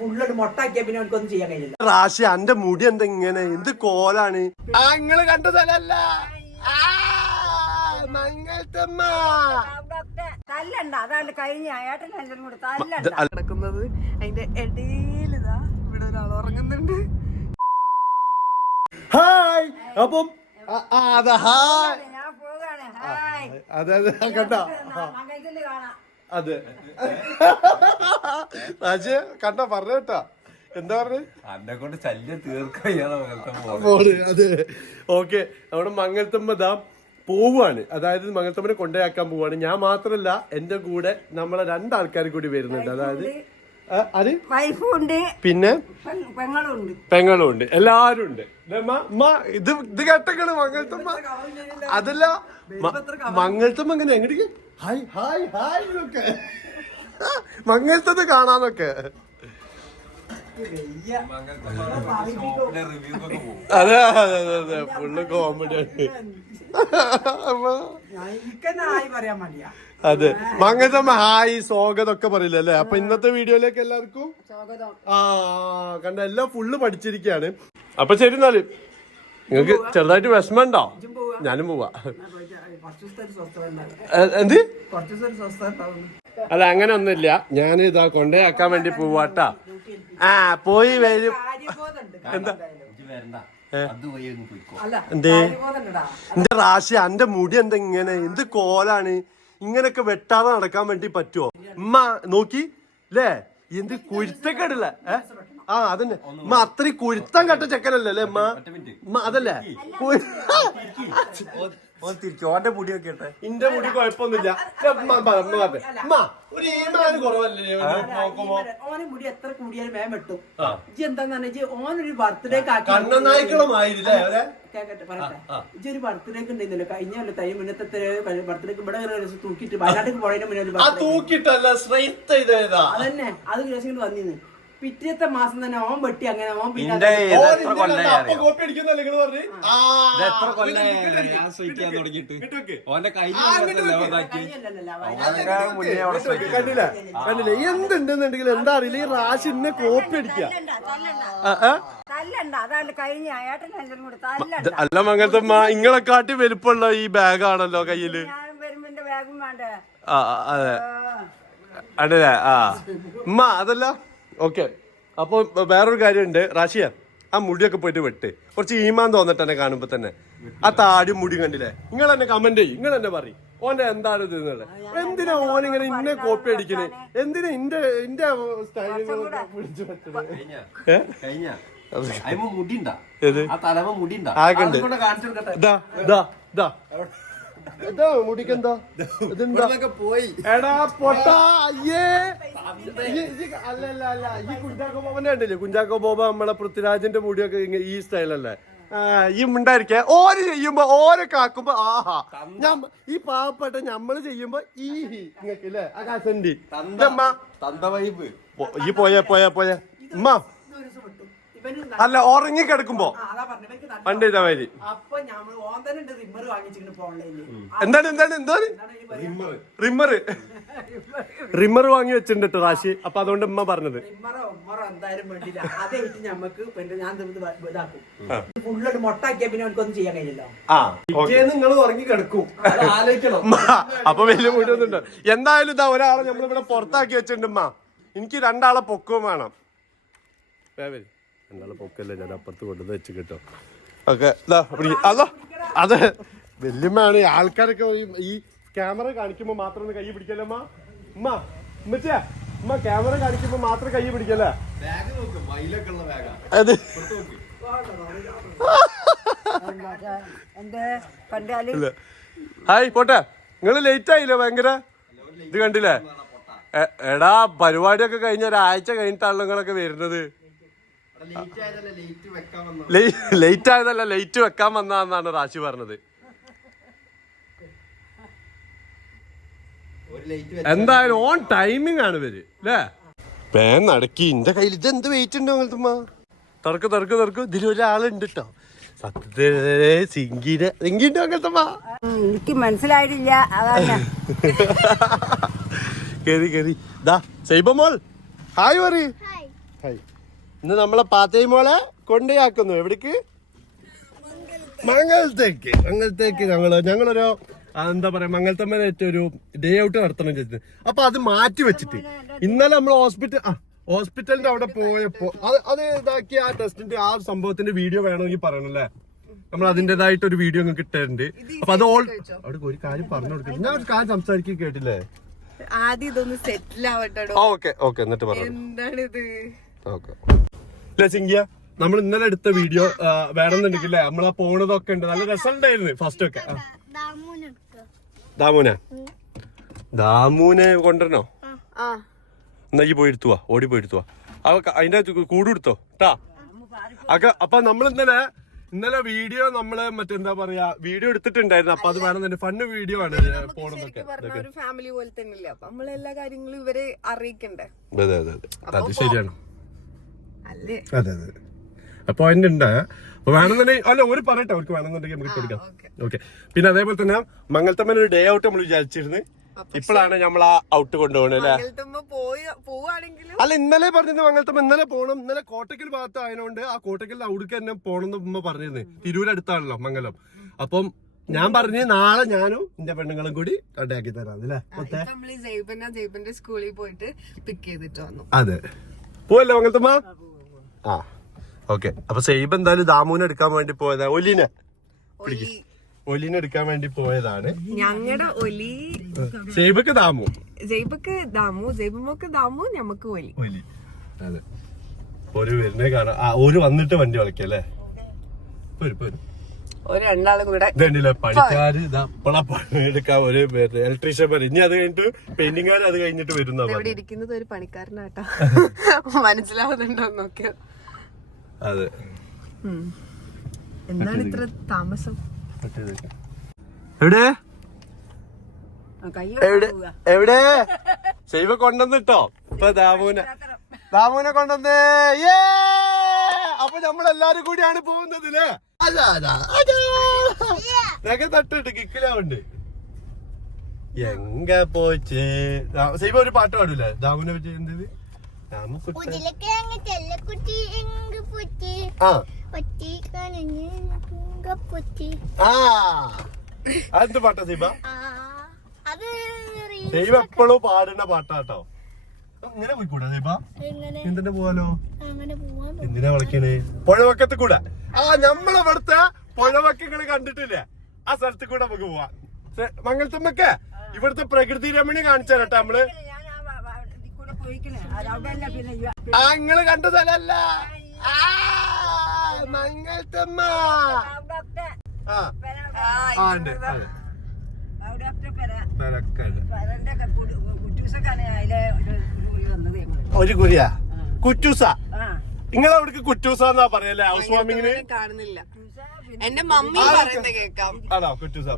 ഫുള്ളോട്ട് മൊട്ടാക്കിയ പിന്നെ അവനക്കൊന്നും ചെയ്യാൻ കഴിയില്ല. റാശി അന്റെ മുടി എന്താ ഇങ്ങനെ എന്ത് കോലാണ് നിങ്ങള് കണ്ടതല്ല കിടക്കുന്നത് അതിന്റെ ഇടയിൽ ഇതാ ഇവിടെ ഒരാൾ ഉറങ്ങുന്നുണ്ട്. ഹായ് അപ്പം അതെ അതെ കണ്ട അതെ റാശി കണ്ട പറഞ്ഞേട്ടാ എന്താ പറഞ്ഞു അന്നെ കൊണ്ട് ശല്യം തീർക്കാണ്. അതെ ഓക്കെ നമ്മുടെ മംഗലത്തമ്മ ദാ പോവാണ്, അതായത് മംഗലത്തമ്മനെ കൊണ്ടയാക്കാൻ പോവാണ്. ഞാൻ മാത്രല്ല എന്റെ കൂടെ നമ്മളെ രണ്ടാൾക്കാർ കൂടി വരുന്നുണ്ട്, അതായത് പിന്നെ പെങ്ങളും ഉണ്ട്, എല്ലാരും ഉണ്ട്. ഇത് കേട്ടേക്കാണ് മംഗലത്തമ്മ. അതല്ല മംഗലത്തമ്മ എങ്ങനെ എങ്ങോട്ടേക്ക് ഹായ് ഹായ് ഹായ് എന്നൊക്കെ മംഗലത്തത് കാണാന്നൊക്കെ. അതെ അതെ അതെ അതെ ഫുള്ള് കോമഡിയാണ്. അതെ മംഗലത്തമ്മ ഹായ് സ്വാഗതം ഒക്കെ പറയില്ല അല്ലേ? അപ്പൊ ഇന്നത്തെ വീഡിയോയിലേക്ക് എല്ലാവർക്കും കണ്ട എല്ലാം ഫുള്ള് പഠിച്ചിരിക്കുകയാണ്. അപ്പൊ ശരി എന്നാല് നിങ്ങക്ക് ചെറുതായിട്ട് വിഷമം ഉണ്ടോ? ഞാനും പോവാ. എന്ത് അല്ല അങ്ങനെ ഒന്നുമില്ല, ഞാൻ ഇതാ കൊണ്ടേയാക്കാൻ വേണ്ടി പോവാട്ടാ. പോയി വരും. എന്താ എന്തേ എന്റെ റാശി അന്റെ മുടി എന്താ ഇങ്ങനെ എന്ത് കോലാണ് ഇങ്ങനൊക്കെ വെട്ടാതെ നടക്കാൻ വേണ്ടി പറ്റുമോ? ഉമ്മ നോക്കി ല്ലേ എന്ത് കുരുത്തക്കേടില്ല. അതന്നെ ഉമ്മ അത്രയും കുരുത്തം കട്ട ചെക്കനല്ലേ അല്ലേ ഉമ്മ? ഉമ്മ അതല്ലേ ഓന്റെ മുടിയൊക്കെ ഇന്റെ മുടി കുഴപ്പമൊന്നുമില്ല. ഓന് മുടി എത്ര കൂടിയാലും വേഗം വെട്ടും. എന്താന്ന് ഓനൊരു ബർത്ത്ഡേ ഇജ്ജ് ഒരു ബർത്ത്ഡേക്ക് ഉണ്ടായിരുന്നല്ലോ കഴിഞ്ഞ തൈ മുന്നത്തെ ബർത്ത്ഡേക്ക് ഇവിടെ തൂക്കിട്ട് വയനാട്ടിൽ പോയതിന് മുന്നേ അതന്നെ അത് ദിവസം വന്നിന്ന്. പിറ്റേത്തെ മാസം തന്നെ ഓൻ വെട്ടി അങ്ങനെ ഓൻ പിന്നെ എന്തുണ്ടെന്നുണ്ടെങ്കിൽ എന്താ അറിയില്ല ഈ റാശി ഇന്നെ കോപ്പി അടിക്കുക. അല്ല മംഗലത്തമ്മ ഇങ്ങളെ കാട്ടി വലുപ്പമുള്ള ഈ ബാഗാണല്ലോ കയ്യില്. അതെ അടല്ലേ ഉമ്മ അതല്ല ഓക്കെ. അപ്പൊ വേറൊരു കാര്യമുണ്ട് റാഷിയ, ആ മുടിയൊക്കെ പോയിട്ട് വെട്ട്. കുറച്ച് ഈമാൻ തോന്നട്ടെ തന്നെ കാണുമ്പോ തന്നെ. ആ താടി മുടി കണ്ടില്ലേ? നിങ്ങൾ തന്നെ കമന്റ് ചെയ്യും, നിങ്ങൾ തന്നെ പറയും ഓന്റെ എന്താണ് ഇത് എന്നുള്ളത്. എന്തിനാ ഓനിങ്ങനെ ഇന്നെ കോപ്പി അടിക്കണേ? എന്തിനാ ഇന്റെ സ്റ്റൈലിൽ പിടിച്ചു പറ്റണേ? മുടിക്കെന്താ പോയി എടാ പൊട്ടാ അയ്യേ. അല്ലല്ല ഈ കുഞ്ചാക്കോ ബോബന്റെ കണ്ടില്ലേ? കുഞ്ചാക്കോ ബോബ നമ്മളെ പൃഥ്വിരാജിന്റെ മുടിയൊക്കെ ഈ സ്റ്റൈലല്ലേ? ഈ ഉണ്ടായിരിക്കേ ഓര് ചെയ്യുമ്പോ ഓരെ കാക്കുമ്പോ ആഹാ. ഈ പാവപ്പെട്ട ഞമ്മള് ചെയ്യുമ്പോ ഈ ഇങ്ങക്കില്ലേ ആ കാസന്റി ഈ പോയ ഉമ്മ അല്ല ഉറങ്ങി കിടക്കുമ്പോ പണ്ട് ഇതാ മാതിരി. എന്താണ് റിമ്മർ വാങ്ങി വെച്ചിട്ടുണ്ട് റാശി. അപ്പൊ അതുകൊണ്ട് ഉമ്മ പറഞ്ഞത് മൊട്ടാക്കിയ പിന്നെ അവനക്കൊന്നും ചെയ്യാൻ കഴിയില്ല. നിങ്ങൾ ഉറങ്ങി കിടക്കും അപ്പൊ വലിയ വീടൊന്നുണ്ട്. എന്തായാലും ഇതാ ഒരാളെ നമ്മളിവിടെ പുറത്താക്കി വെച്ചിട്ടുണ്ട് ഉമ്മ. എനിക്ക് രണ്ടാളെ പൊക്കവും വേണം. രണ്ടാളെ പൊക്കല്ലേ ഞാൻ അപ്പുറത്ത് കൊണ്ടുവന്ന് വെച്ച് കിട്ടോ. ഓക്കെ അതോ അതെ വല്യമ്മയാണ്. ആൾക്കാരൊക്കെ ഈ ക്യാമറ കാണിക്കുമ്പോ മാത്രം ഒന്ന് കൈ പിടിക്കല്ലേ ഉമ്മ? ഉമ്മച്ചാ ഉമ്മ ക്യാമറ കാണിക്കുമ്പോ മാത്രം കൈ പിടിക്കല്ലേ? അത് ഹായ് പോട്ടെ. നിങ്ങള് ലേറ്റ് ആയില്ലേ ഭയങ്കര? ഇത് കണ്ടില്ലേ? എടാ പരിപാടിയൊക്കെ കഴിഞ്ഞ ഒരാഴ്ച കഴിഞ്ഞിട്ടാണല്ലോ നിങ്ങളൊക്കെ വരുന്നത്. ലേറ്റ് ആയതല്ല ലൈറ്റ് വെക്കാൻ വന്നാന്നാണ് റാശി പറഞ്ഞത്. എന്തായാലും ഓൺ ടൈമിംഗ് ആണ് ഇവര് അല്ലേ? പേൻ നടക്കി എന്റെ കയ്യിൽ ഇത് എന്ത് വെയിറ്റ് ഉണ്ടോ അങ്ങനത്തെ? തറക്ക് ഇതിലൊരാളുണ്ട് കേട്ടോ സത്യത്തിലെ സിങ്കിന്റെ അങ്ങനത്തെ എനിക്ക് മനസ്സിലായിട്ടില്ല. കേറി ദാ സൈബ മോൾ ഹായ് പറ. ഹായ്. ഇന്ന് നമ്മളെ പാത്തയും മോളെ കൊണ്ടേയാക്കുന്നു എവിടേക്ക്? മംഗലത്തേക്ക് ഞങ്ങളൊരു എന്താ പറയാ മംഗലത്തമ്മനായിട്ട് ഒരു ഡേ ഔട്ട് നടത്തണം ചെയ്തിട്ട്. അപ്പൊ അത് മാറ്റി വെച്ചിട്ട് ഇന്നലെ നമ്മൾ ഹോസ്പിറ്റലിന്റെ അവിടെ പോയപ്പോ അത് ഇതാക്കിയ ആ ടെസ്റ്റിന്റെ ആ സംഭവത്തിന്റെ വീഡിയോ വേണമെങ്കിൽ പറയണല്ലേ. നമ്മൾ അതിന്റേതായിട്ട് ഒരു വീഡിയോ നിങ്ങൾക്ക് ഇട്ടിട്ടുണ്ട്. അപ്പൊ അത് അവിടെ ഒരു കാര്യം പറഞ്ഞു കൊടുക്കും. ഞാൻ ഒരു കാര്യം സംസാരിക്കാൻ കേട്ടില്ലേ? ആദ്യം ഇതൊന്ന് സെറ്റിൽ ആവട്ടോ. ഓക്കെ എന്നിട്ട് പറഞ്ഞു. എന്താണിത്? ഓക്കെ സിംഗിയ, നമ്മൾ ഇന്നലെ എടുത്ത വീഡിയോ വേണമെന്നുണ്ടെങ്കിലേ നമ്മളാ പോണതൊക്കെ ഉണ്ട്. നല്ല രസമുണ്ടായിരുന്നു ഫസ്റ്റ് ഒക്കെ. ദാമൂനെ കൊണ്ടുവരണോ? എന്നാ ഈ പോയി എടുത്തുവാ, ഓടി പോയി എടുത്തുവാ. അതിന്റെ കൂട് എടുത്തോ ട്ടാ. അപ്പൊ നമ്മൾ ഇന്നലെ വീഡിയോ നമ്മള് മറ്റെന്താ പറയാ വീഡിയോ എടുത്തിട്ടുണ്ടായിരുന്നു. അപ്പൊ അത് വേണം ഫണ്ണ് വീഡിയോ ആണ് പോണതൊക്കെ. ഒരു ഫാമിലി പോലെ തന്നെയല്ലേ, അപ്പൊ നമ്മളെല്ലാ കാര്യങ്ങളും ഇവരെ അറിയിക്കണ്ടേ? അതെ അത് ശരിയാണ്. അല്ലേ? അതെ അപ്പൊ അതിന്റെ ഉണ്ട്. അപ്പൊ വേണമെന്നുണ്ടെങ്കിൽ അല്ല ഒരു പറയട്ടെ, അവർക്ക് വേണമെന്നുണ്ടെങ്കിൽ നമുക്ക് കൊടുക്കാം. ഓക്കെ. പിന്നെ അതേപോലെ തന്നെ മംഗലത്തമ്മൻ ഒരു ഡേ ഔട്ട് നമ്മൾ വിചാരിച്ചിരുന്നു. ഇപ്പോഴാണ് നമ്മൾ ആ ഔട്ട് കൊണ്ടുപോകണേ അല്ലേ? അല്ല ഇന്നലെ പറഞ്ഞിരുന്നു മംഗലത്തമ്മ ഇന്നലെ പോകണം. ഇന്നലെ കോട്ടക്കൽ ഭാഗത്ത് ആയതുകൊണ്ട് ആ കോട്ടക്കലിൽ അവിടേക്ക് തന്നെ പോകണം എന്ന് ഉമ്മ പറഞ്ഞിരുന്നു. തിരൂരടുത്താണല്ലോ മംഗലം. അപ്പം ഞാൻ പറഞ്ഞു നാളെ ഞാനും എന്റെ പെണ്ണുങ്ങളും കൂടി റെഡിയാക്കി തരാം അല്ലേ? സ്കൂളിൽ പോയിട്ട് പിക്ക് ചെയ്തിട്ട് വന്നു. അതെ പോവല്ലേ മംഗലത്തമ്മ? ആ ഓക്കെ. അപ്പൊ സൈബ് എന്തായാലും ദാമൂനെ എടുക്കാൻ വേണ്ടി പോയതാ. ഒലീനെ എടുക്കാൻ വേണ്ടി പോയതാണ്. ഞങ്ങളുടെ ഒലി സൈബക്ക് ദാമു, ജൈബുമോക്ക് ദാമു, ഞമ്മക്ക് ഒലി. അതെ ഒരു വരുന്നേ കാണാം. ഒരു വന്നിട്ട് വണ്ടി വളക്കല്ലേ? ഒരു രണ്ടാളും കൂടെ ഇതല്ലേ പണിക്കാര് എടുക്കാൻ ഒരു ഇലക്ട്രീഷ്യൻ. ഇനി അത് കഴിഞ്ഞിട്ട് പെയിന്റിംഗുകാർ അത് കഴിഞ്ഞിട്ട് വരുന്ന ഇവിടെ ഇരിക്കുന്നത് ഒരു പണിക്കാരനാട്ടാ. മനസ്സിലാവുന്നുണ്ടോ നോക്കിയോ? അതെ. എന്താണ് ഇത്ര താമസം? എവിടെ ശൈവ കൊണ്ടുവന്നിട്ടോ? ഇപ്പൊ ദാമൂനെ കൊണ്ടുവന്നേ. അപ്പൊ നമ്മളെല്ലാരും കൂടിയാണ് പോകുന്നത് ല്ലേ? തട്ടിട്ട് കിക്കിലാവുണ്ട്. എങ്ക പോച്ച് ശൈവ ഒരു പാട്ട് പാടൂലേ ദാമുനെ പറ്റി? എന്തത്? അതെന്ത് പാട്ടാ സീബ? ദൈവം എപ്പോഴും പാടുന്ന പാട്ടാട്ടോ. ഇങ്ങനെ പോയിക്കൂടാ സീബ? എന്തിനാ പോവാലോ? എന്തിനാ വിളിക്കണേ? പുഴവക്കത്ത് കൂടെ. നമ്മളിവിടുത്തെ പുഴവക്കങ്ങള് കണ്ടിട്ടില്ലേ? ആ സ്ഥലത്ത് കൂടെ നമുക്ക് പോവാം. മംഗലത്തമ്മക്ക് ഇവിടുത്തെ പ്രകൃതി രമണി കാണിച്ചു തരട്ടെ നമ്മള്. നിങ്ങള് കണ്ട സ്ഥലല്ല മംഗലത്തമ്മ. ഒരു കുരിയാ കുറ്റൂസ. നിങ്ങളവിടേക്ക് കുറ്റൂസ എന്നാ പറയല്ലേ ഹൗസ് വാമിങ്ങിന്? കാണുന്നില്ല. എന്റെ മമ്മി പറയുന്നത് കേക്കാം. അതാ കുറ്റൂസ.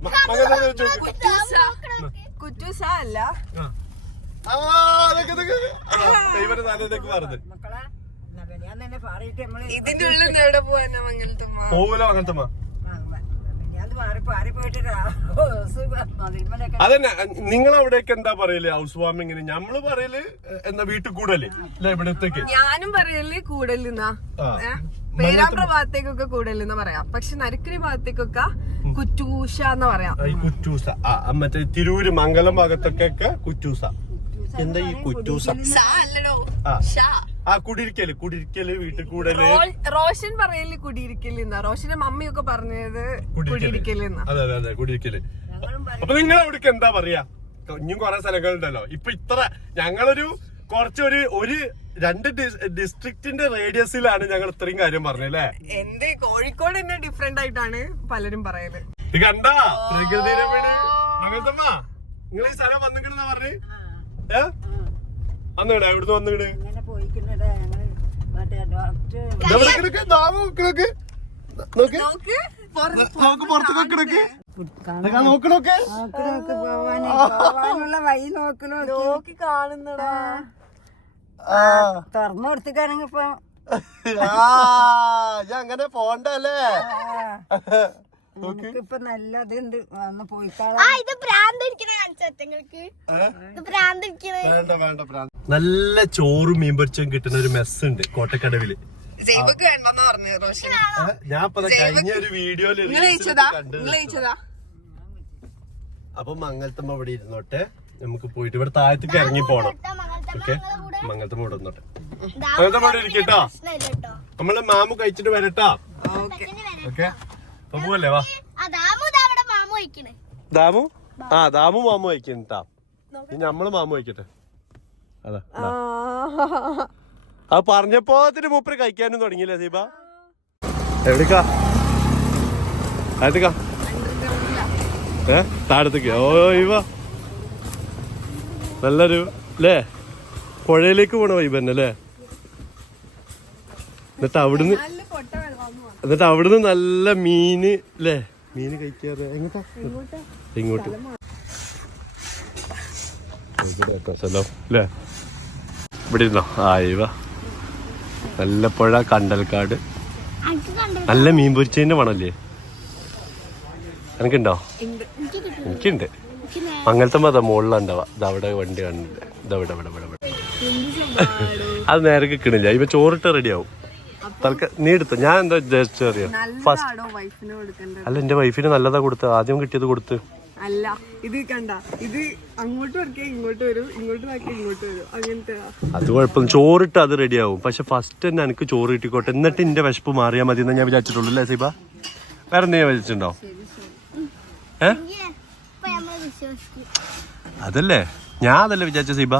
കുറ്റൂസ അല്ല. ഇതിന്റെ ഉള്ളിൽ എവിടെ പോവാനാ മംഗലത്തമ്മ? പോവൂല മംഗലത്തമ്മ. അതന്നെ നിങ്ങളവിടേക്ക് എന്താ പറയല് ഹൗസ് വാമിങ്ങിന്? നമ്മള് പറയല് എന്താ വീട്ടിൽ കൂടല് അല്ലെ? ഇവിടത്തേക്ക് ഞാനും പറയല് കൂടലെന്നാ. പേരാമ്പ്ര ഭാഗത്തേക്കൊക്കെ കൂടലെന്ന് പറയാം. പക്ഷെ നരിക്കരി ഭാഗത്തേക്കൊക്കെ കുറ്റൂഷ എന്ന് പറയാം. കുറ്റൂസ. മറ്റേ തിരൂര് മംഗലം ഭാഗത്തൊക്കെ കുറ്റൂസ. എന്താ ഈ കുറ്റൂസ? കുടിരിക്കല് വീട്ടിൽ കൂടല്. റോഷൻ പറയല് കുടിയിരിക്കല് എന്നാ. റോഷന്റെ മമ്മിയൊക്കെ പറഞ്ഞത് കുടിയിരിക്കല് എന്നാ. അതെ കുടിരിക്കല്. അപ്പൊ നിങ്ങൾ അവിടേക്ക് എന്താ പറയാ? ഇനിയും കുറെ സ്ഥലങ്ങളുണ്ടല്ലോ. ഇപ്പൊ ഇത്ര ഞങ്ങളൊരു കുറച്ചൊരു 2 ഡിസ്ട്രിക്റ്റിന്റെ റേഡിയസിലാണ് ഞങ്ങൾ ഇത്രയും കാര്യം പറഞ്ഞല്ലേ? എന്റെ കോഴിക്കോട് തന്നെ ഡിഫറെന്റ് ആയിട്ടാണ് പലരും പറയുന്നത്. ഇത് കണ്ടാ പ്രകൃതി രമണി മംഗലത്തമ്മ. നിങ്ങൾ ഈ സ്ഥലം വന്നിക്കണെന്നാ പറഞ്ഞ്? അന്നിടെ എവിടുന്ന് വന്നിക്കണ്? വഴി നോക്കി കാണുന്നടാ. തുറന്നു കൊടുത്തിക്കാണെങ്കിൽ ഇപ്പൊ അങ്ങനെ പോണ്ടല്ലേ? ഇപ്പൊ നല്ല ഇതുണ്ട്. വന്ന് പോയിക്കാളാ. വേണ്ട നല്ല ചോറും മീൻ പൊരിച്ചും കിട്ടുന്ന ഒരു മെസ് ഉണ്ട് കോട്ടക്കടവില്. ജൈവക്ക് വേണ്ടെന്നാ പറഞ്ഞത് റോഷൻ. ഞാൻ ഇപ്പൊ കഴിഞ്ഞ ഒരു വീഡിയോയില് അപ്പൊ മംഗലത്തമ്മ ഇവിടെ ഇരുന്നോട്ടെ, നമുക്ക് പോയിട്ട് ഇവിടെ താഴത്തേക്ക് ഇറങ്ങി പോണം. ഓക്കെ, മംഗലത്തമ്മ ഇവിടെ ഇരുന്നോട്ടെ. മംഗലത്തമ്മ ഇവിടെ ഇരിക്കട്ടോ, നമ്മള് മാമു കഴിച്ചിട്ട് വരട്ടാ. ഓക്കെ, അപ്പൊ പോവല്ലേ? വാ ദാമു. ദാമു മാമു കഴിക്കട്ടാ. ഇനി നമ്മള് മാമു കഴിക്കട്ടെ. അതാ അത് പറഞ്ഞപ്പോ മൂപ്പര് കഴിക്കാനും തുടങ്ങിയില്ലേ സീബ? എവിടേക്കാ? താഴത്തേക്കാ? താഴത്തേക്ക്. ഓ ഇവ നല്ലൊരു അല്ലേ, പുഴയിലേക്ക് പോണ വൈബ് തന്നെ അല്ലേ. എന്നിട്ട് അവിടുന്ന് നല്ല മീന് അല്ലേ, മീന് കഴിക്കാറ്. എങ്ങോട്ടാ? ഇങ്ങോട്ട് അല്ലേ, ഇവിടെ ഇരുന്നോ? ഇവ നല്ല പുഴ, കണ്ടൽക്കാട്, നല്ല മീൻ പൊരിച്ചതിന്റെ മണല്ലേ. എനിക്കുണ്ടോ? എനിക്കുണ്ട്. അങ്ങനത്തെ മത മുകളിലുണ്ടാവാ. ഇതവിടെ വണ്ടി കാണില്ല. ഇതവിടെ ഇവിടെ ഇവിടെ ഇവിടെ അത് നേരെ കിട്ടണില്ല. ഇവ ചോറിട്ട് റെഡി ആവും. നീ എടുത്തു. ഞാൻ എന്താ ഉദ്ദേശിച്ചത് അറിയാം? ഫസ്റ്റ് അല്ല, എന്റെ വൈഫിന് നല്ലതാ കൊടുത്ത്. ആദ്യം കിട്ടിയത് കൊടുത്ത്. അല്ല, ഇത് കണ്ട, ഇത് അങ്ങോട്ട് വരയ്ക്കാൻ ഇങ്ങോട്ട് വരും, ഇങ്ങോട്ട് വരയ്ക്കാൻ ഇങ്ങോട്ട് വരും, അങ്ങനത്തെ. അത് കുഴപ്പം, ചോറിട്ട് അത് റെഡി ആവും. പക്ഷെ ഫസ്റ്റ് തന്നെ എനിക്ക് ചോറ് കിട്ടിക്കോട്ടെ, എന്നിട്ട് എന്റെ വിശപ്പ് മാറിയാൽ മതി എന്ന് ഞാൻ വിചാരിച്ചിട്ടുള്ളൂ അല്ലേ സീബ? വേറെ എന്തെങ്കിലും വിചാരിച്ചിട്ടുണ്ടോ? അതല്ലേ, ഞാൻ അതല്ലേ വിചാരിച്ച സീബ.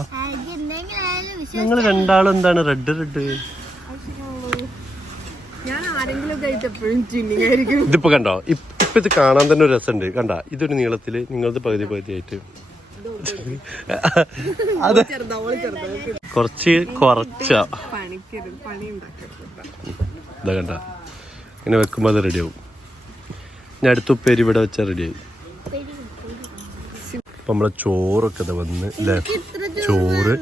നിങ്ങൾ രണ്ടാളും എന്താണ് റെഡ് റെഡ്? ഇതിപ്പോ കണ്ടോ, ഇപ്പൊ ഇത് കാണാൻ തന്നെ ഒരു രസമുണ്ട്. കണ്ട, ഇതൊരു നീളത്തില്, നിങ്ങളത് പകുതി പകുതി ആയിട്ട്. അത് കുറച്ചാ ഇതാ കണ്ട, ഇങ്ങനെ വെക്കുമ്പോ അത് റെഡിയാവും. ഞാൻ അടുത്ത ഉപ്പേരി ഇവിടെ വെച്ചാൽ റെഡിയായി. ഇപ്പൊ നമ്മളെ ചോറൊക്കെ ഇതാ വന്ന് അല്ലേ. ചോറ്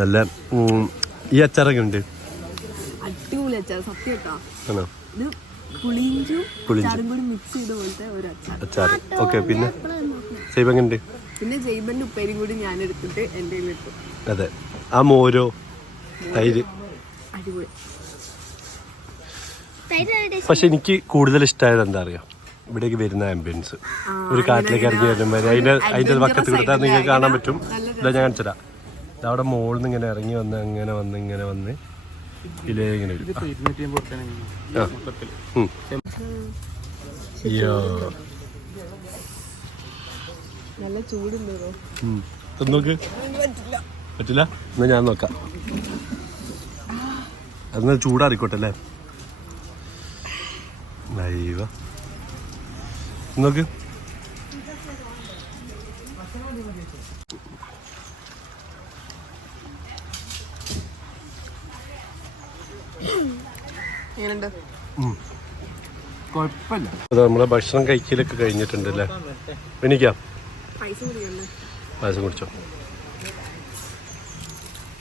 നല്ല ഈ അച്ചാറൊക്കെ ഉണ്ട്. അച്ചാർ. ഓക്കെ, പിന്നെ സൈബങ്ങുണ്ട്. പിന്നെ ജൈബന്റെ ഉപ്പേരിയും കൂടി ഞാൻ എടുത്തിട്ട് എന്റെ ഇട്ടു. അതെ, ആ മോരോ തൈര്. പക്ഷെ എനിക്ക് കൂടുതൽ ഇഷ്ടമായത് എന്താ അറിയാം, ഇവിടേക്ക് വരുന്ന ആംബിയൻസ്. ഒരു കാട്ടിലേക്ക് ഇറങ്ങി വരുമ്പോൾ അതിന്റെ പക്കത്ത് കൊടുത്താൽ നിങ്ങൾക്ക് കാണാൻ പറ്റും. ഇതാ ഞാൻ കാണിച്ചതാ. അവിടെ മോളിൽ നിന്ന് ഇങ്ങനെ ഇറങ്ങി വന്ന് ഇങ്ങനെ വന്ന് ഇതിലേങ്ങനെ വരും. നല്ല ചൂടുണ്ടോ? നോക്ക്. പറ്റില്ല, എന്നാ ഞാൻ നോക്കാം. എന്നാ ചൂടാറിക്കോട്ടെ അല്ലേ. നോക്ക്. നമ്മളെ ഭക്ഷണം കഴിക്കലൊക്കെ കഴിഞ്ഞിട്ടുണ്ടല്ലേ. എനിക്കാ പായസം കുടിച്ചോ?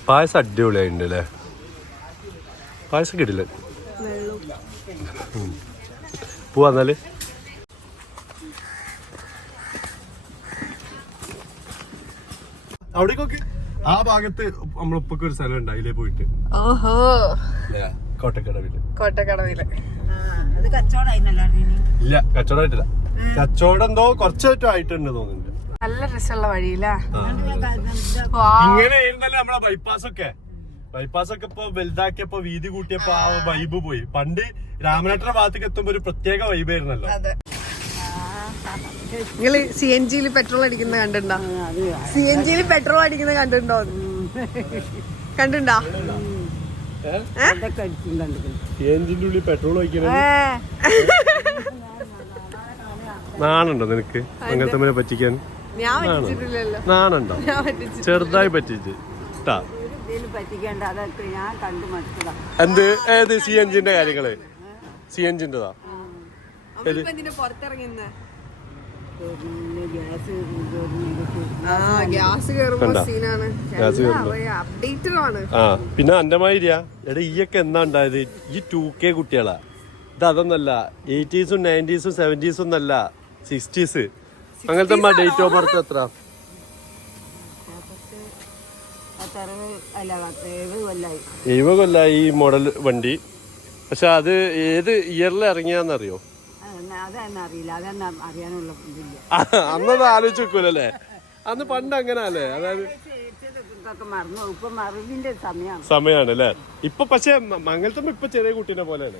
പായസം അടിപൊളിയായിട്ടുണ്ട് അല്ലേ. പായസം കിട്ടില്ല. പോവാന്നാല് അവിടേക്കൊക്കെ ആ ഭാഗത്ത് നമ്മളിപ്പൊക്കെ ഒരു സ്ഥലം ഉണ്ട്, അതിലേ പോയിട്ട്. ഓഹോ, കോട്ടക്കടവില്. ഇല്ല, കച്ചവടമായിട്ടില്ല. കച്ചവടം എന്തോ കുറച്ചായിട്ടും ആയിട്ടുണ്ട് തോന്നുന്നുണ്ട്. നല്ല രസമുള്ള വഴിയില്ല. ഇങ്ങനെ ആയിരുന്നല്ലേ നമ്മളെ ബൈപ്പാസ് ഒക്കെ ഇപ്പൊ വലുതാക്കിയപ്പോ വീതി കൂട്ടിയപ്പോ ആ വൈബ് പോയി. പണ്ട് രാമനാട്ടന്റെ ഭാഗത്തേക്ക് എത്തുമ്പോ ഒരു പ്രത്യേക വൈബ് ആയിരുന്നല്ലോ. നിങ്ങള് CNG പെട്രോൾ അടിക്കുന്ന കണ്ടിട്ടുണ്ടോ? CNG പെട്രോൾ അടിക്കുന്ന കണ്ടിട്ടുണ്ടോ? CNGന്റെ ഉള്ളിൽ പെട്രോൾ ഒഴിക്കണ നാണുണ്ടോ നിനക്ക്? അങ്ങനത്തെ പറ്റിക്കാൻ നാണുണ്ടോ? ചെറുതായി പറ്റിച്ച് എന്ത്? ഏത് CNGന്റെ കാര്യങ്ങള്? CNGന്റെതാ. പിന്നെ എന്റെ മാതിരിയാ എടാ, ഈയൊക്കെ എന്നാ ഉണ്ടായത്? ഈ 2K കുട്ടികളാ. ഇത് അതൊന്നല്ല, 80s 90s 70s ഒന്നല്ല, 60s. അങ്ങനത്തെ ഡേറ്റ് ഓഫ് ബർത്ത് എത്ര? അല്ല 70 കൊല്ലായി. 70 കൊല്ലായി ഈ മോഡൽ വണ്ടി. പക്ഷെ അത് ഏത് ഇയറിൽ ഇറങ്ങിയാന്നറിയോ? അതെന്നെ അറിയില്ല, അതെന്നെ അറിയാനുള്ള ഇതില്ല. അന്നത് ആലോചിച്ച് വെക്കൂലല്ലേ, അന്ന് പണ്ട് അങ്ങനല്ലേ, അതായത് മറന്നു. ഇപ്പൊ മറിവിന്റെ സമയാണ് അല്ലേ ഇപ്പൊ. പക്ഷെ മംഗലത്തമ്മ ഇപ്പൊ ചെറിയ കുട്ടീനെ പോലെയാണ്.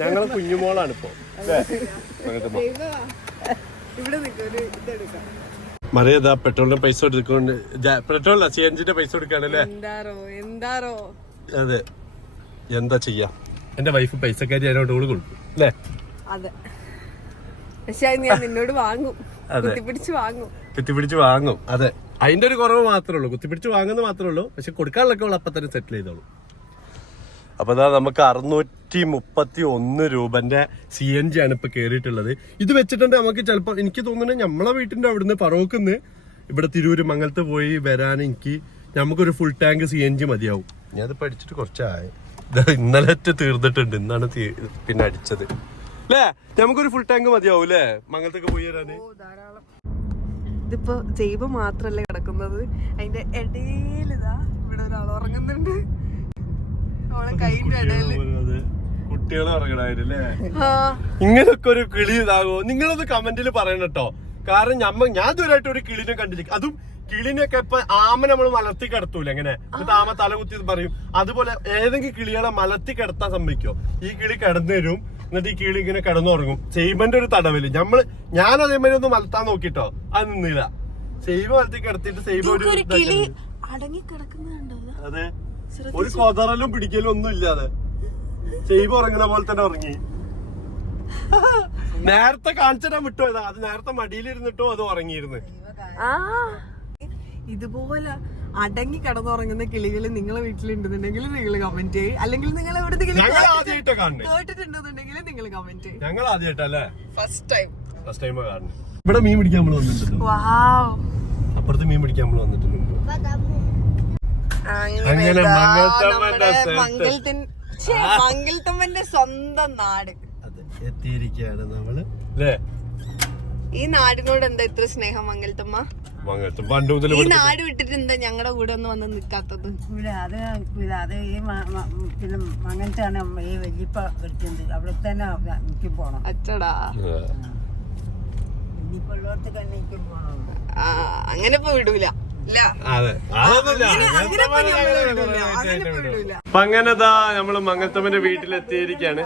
ഞങ്ങളെ കുഞ്ഞുമോളാണ് ഇപ്പൊ മറിയതാ പെട്രോളിന്റെ പൈസ എടുക്കൊണ്ട്, പെട്രോളല്ല CNG പൈസ കൊടുക്കാണല്ലേ. എന്താറോ അതെ, എന്താ ചെയ്യാ, എന്റെ വൈഫ് പൈസക്കാരി ആയതുകൊണ്ട് ഓള് കൊടുക്കും അല്ലേ. അതെ, പക്ഷെ ഞാൻ നിന്നോട് വാങ്ങും, കുത്തിപ്പിടിച്ച് വാങ്ങും. അതെ, അതിന്റെ ഒരു കുറവ് മാത്രമേ ഉള്ളൂ, കുത്തിപ്പിടിച്ച് വാങ്ങുന്നത് മാത്രമേ ഉള്ളൂ. പക്ഷെ കൊടുക്കാനുള്ളൊക്കെ അവൾ അപ്പൊ തന്നെ സെറ്റിൽ ചെയ്തോളൂ. അപ്പൊ അതാ നമുക്ക് 631 രൂപന്റെ CNG ആണ് ഇപ്പൊ കേറിയിട്ടുള്ളത്. ഇത് വെച്ചിട്ടുണ്ട് നമുക്ക് ചിലപ്പോ, എനിക്ക് തോന്നുന്നത് നമ്മളെ വീട്ടിന്റെ അവിടുന്ന് പറവക്കുന്ന് ഇവിടെ തിരൂര് മംഗലത്ത് പോയി വരാൻ നമുക്കൊരു ഫുൾ ടാങ്ക് CNG മതിയാവും. ഞാനത് പഠിച്ചിട്ട് കുറച്ചായി, ഇന്നലെ തീർന്നിട്ടുണ്ട്, ഇന്നാണ് പിന്നെ അടിച്ചത് അല്ലേ. നമുക്കൊരു ഫുൾ ടാങ്ക് മതിയാവും അല്ലേ മംഗലത്തൊക്കെ പോയി വരാന്. ഇതിപ്പോ ജൈവ മാത്രല്ലേ കിടക്കുന്നത്, അതിന്റെ ഇടയിലിതാ ഇവിടെ ഒരാൾ ഉറങ്ങുന്നുണ്ട്. അവളെ കൈന്റെ ഇടയില് കുട്ടികളെ ഇറങ്ങണായിരുന്നല്ലേ. ഇങ്ങനൊക്കെ ഒരു കിളി ഇതാകോ, നിങ്ങളത് കമന്റിൽ പറയണം കേട്ടോ. കാരണം ഞാൻ ഇതുവരെയായിട്ട് ഒരു കിളിനെ കണ്ടില്ല. അതും കിളിനെയൊക്കെ ഇപ്പൊ ആമ നമ്മൾ മലർത്തി കിടത്തൂല, എങ്ങനെ എന്നിട്ട് ആമ തല കുത്തി പറയും, അതുപോലെ ഏതെങ്കിലും കിളികളെ മലർത്തി കിടത്താൻ സമ്മതിക്കോ? ഈ കിളി കിടന്നു തരും, എന്നിട്ട് ഈ കിളി ഇങ്ങനെ കിടന്നുറങ്ങും. സെയ്മന്റെ ഒരു തടവില് ഞാൻ അതേമാതിരി ഒന്ന് മലർത്താൻ നോക്കിട്ടോ, അത് നിന്നില്ല. സെയ്മ മലർത്തി കിടത്തിട്ട് സെയ്മ ഒരു അതെ, ഒരു കൊതറലും പിടിക്കലും ഒന്നും ഇല്ലാതെ സെയ്മ ഉറങ്ങുന്ന പോലെ തന്നെ ഉറങ്ങി. നേരത്തെ കാണിച്ചിടാൻ വിട്ടുപോയതാ, അത് നേരത്തെ മടിയിലിരുന്നിട്ടോ അത് ഉറങ്ങിയിരുന്നു. ഇതുപോലെ അടങ്ങി കിടന്നുറങ്ങുന്ന കിളികൾ നിങ്ങളെ വീട്ടിലുണ്ടെന്നുണ്ടെങ്കിൽ നിങ്ങൾ കമന്റ് ചെയ്യും, അല്ലെങ്കിൽ നിങ്ങൾ എവിടെയെങ്കിലും കേട്ടിട്ടുണ്ടെന്നുണ്ടെങ്കിൽ നിങ്ങൾ കമന്റ് ചെയ്യും. ഞങ്ങൾ ആദ്യമായിട്ടല്ലേ, ഫസ്റ്റ് ടൈം കാണുന്നത്. ഇവിടെ മീൻ പിടിക്കാൻ നമ്മൾ വന്നിട്ടുണ്ടോ? അപ്പുറത്ത് മീൻ പിടിക്കാൻ നമ്മൾ വന്നിട്ടുണ്ട്. അങ്ങനെ മംഗലത്തമ്മന്റെ സ്വന്തം നാട് എത്തിയിരിക്കുകയാണ് നമ്മള് അല്ലേ. ഈ നാടിനോട് എന്താ ഇത്ര സ്നേഹം മംഗലത്തമ്മ? ഈ നാട് വിട്ടിട്ട് എന്താ ഞങ്ങളുടെ കൂടെ ഒന്ന് വന്ന് നിക്കാത്തത്? അത് ഈ പിന്നെ മങ്ങനത്താണ് ഈ വല്യപ്പ പഠിച്ചത്, അവിടെ തന്നെ എനിക്ക് പോണം. അച്ചടാ, ഇനിയിപ്പോ ഉള്ളവർക്ക് തന്നെ എനിക്ക് പോണം. അങ്ങനെ ഇപ്പൊ വിടൂല. അപ്പൊ അങ്ങനെതാ നമ്മള് മംഗലത്തമ്മന്റെ വീട്ടിലെത്തിയിരിക്കാണ്.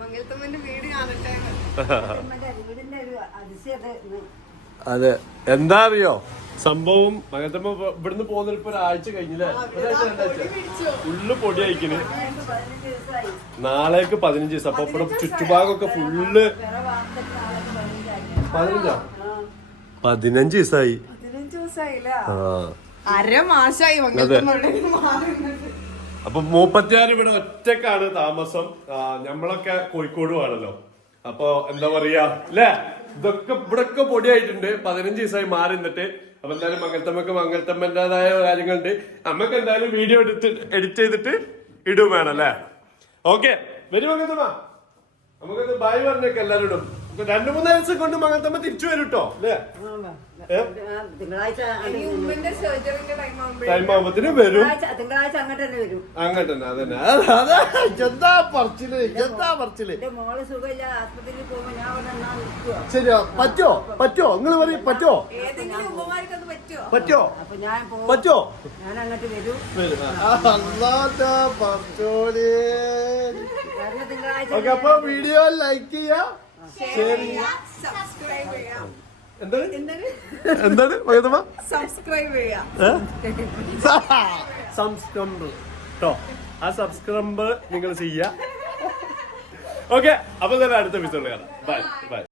മംഗലത്തമ്മന്റെ വീട് കാണട്ടെ. അതെ, എന്താ അറിയോ സംഭവം, മംഗലത്തമ്മ ഇവിടുന്ന് പോകുന്ന ഇപ്പൊ ഒരാഴ്ച കഴിഞ്ഞില്ലേ, ഫുള്ള് പൊടി അയക്കണ്. നാളേക്ക് 15 ദിവസം. അപ്പൊ ഇവിടെ ചുറ്റുഭാഗമൊക്കെ ഫുള്ള് 15 ദിവസമായി. അരമാസായി. അപ്പൊ 36 ഇവിടെ ഒറ്റക്കാണ് താമസം. നമ്മളൊക്കെ കോഴിക്കോടുമാണല്ലോ. അപ്പൊ എന്താ പറയാ അല്ലേ, ഇതൊക്കെ ഇവിടൊക്കെ പൊടിയായിട്ടുണ്ട്. 15 ദിവസമായി മാറി നിന്നിട്ട്. അപ്പൊ എന്തായാലും മംഗലത്തമ്മന്റേതായ കാര്യങ്ങളുണ്ട്. നമുക്ക് എന്തായാലും വീഡിയോ എഡിറ്റ് ചെയ്തിട്ട് ഇടും വേണം അല്ലേ. ഓക്കെ, വരും മംഗലത്തമ്മ, നമുക്കത് ബായ് പറഞ്ഞേക്കെ എല്ലാരും ഇടും. 2-3 ദിവസം കൊണ്ട് മംഗലത്തമ്മ തിരിച്ചു വരും കേട്ടോ അല്ലേ. ടൈം ആവുമ്പത്തിന് വരും. തിങ്കളാഴ്ച അങ്ങോട്ട് തന്നെ വരും. അങ്ങോട്ട് തന്നെ, അതന്നെ. മോള് സുഖമില്ല, ആസ്പത്രിയിൽ പോകുമ്പോ ഞാൻ അവിടെ ശരിയാ, പറ്റോ നിങ്ങൾ പറയും, പറ്റോ അപ്പൊ ഞാൻ പറ്റോ ഞാൻ അങ്ങോട്ട് വരും. ഓക്കെ, അപ്പൊ വീഡിയോ ലൈക്ക് ചെയ്യാ, ഷെയർ ചെയ്യാ, എന്താണ് സബ്സ്ക്രൈബ് ചെയ്യാം. സബ്സ്ക്രൈബ് കേട്ടോ, ആ സബ്സ്ക്രൈബ് നിങ്ങൾ ചെയ്യാ. ഓക്കെ, അപ്പൊ തന്നെ അടുത്ത എപ്പിസോഡിൽ കാണാം. Bye bye.